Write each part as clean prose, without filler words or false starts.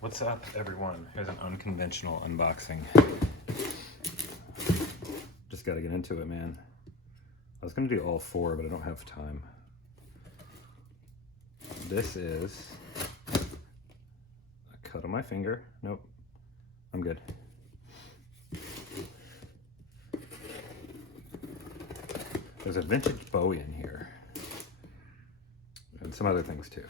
What's up, everyone? Here's an unconventional unboxing. Just got to get into it, man. I was going to do all four, but I don't have time. This is a cut on my finger. Nope, I'm good. There's a vintage bowie in here. And some other things too.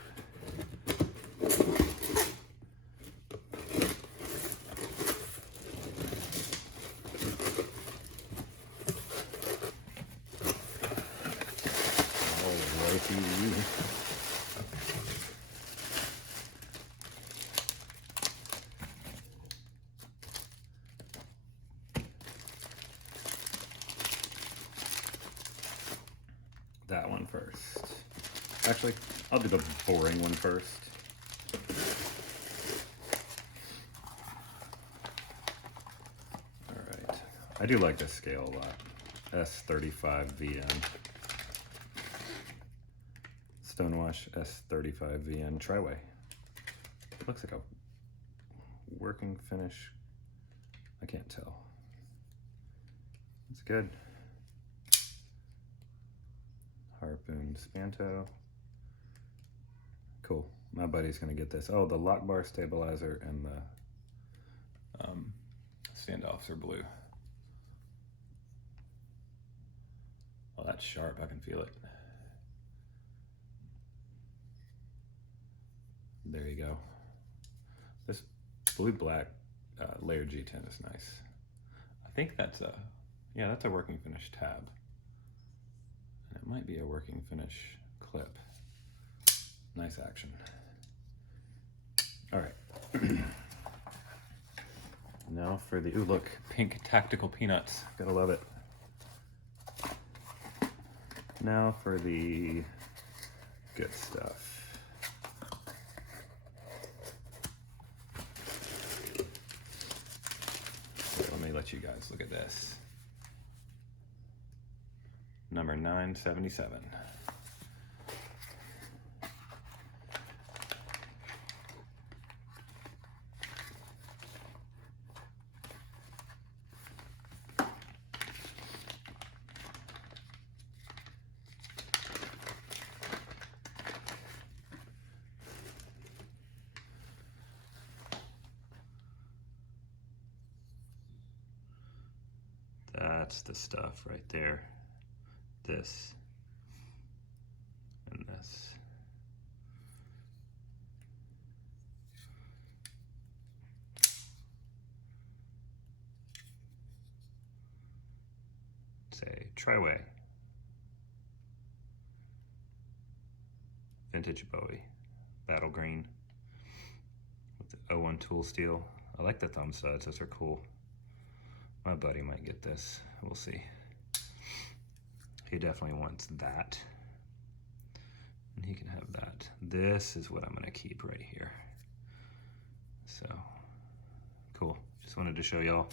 That one first. Actually, I'll do the boring one first. All right. I do like this scale a lot. S35 VN. Stonewash S35 VN Triway. Looks like a working finish. I can't tell. It's good. Harpoon Spanto. Cool. My buddy's gonna get this. Oh, the lock bar stabilizer and the standoffs are blue. Well, that's sharp. I can feel it. There you go. This blue-black layer G10 is nice. I think that's a, yeah, that's a working finish tab. And it might be a working finish clip. Nice action. All right. Now for the, ooh, look, pink tactical peanuts. Gotta love it. Now for the good stuff. Let me let you guys look at this. Number 977. That's the stuff right there. This and this. It's a Triway. Vintage Bowie. Battle green. With the 01 tool steel. I like the thumb studs, those are cool. My buddy might get this, we'll see. He definitely wants that. And he can have that. This is what I'm gonna keep right here. So, cool. Just wanted to show y'all.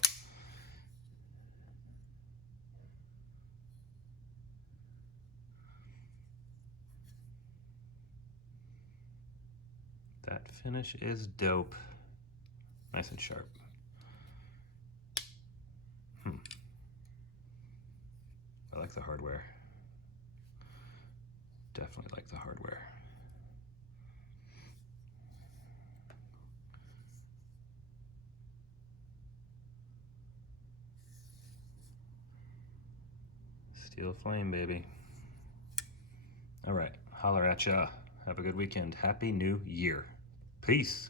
That finish is dope. Nice and sharp. I like the hardware. Definitely like the hardware. Steel Flame, baby. All right, holler at ya. Have a good weekend. Happy New Year. Peace.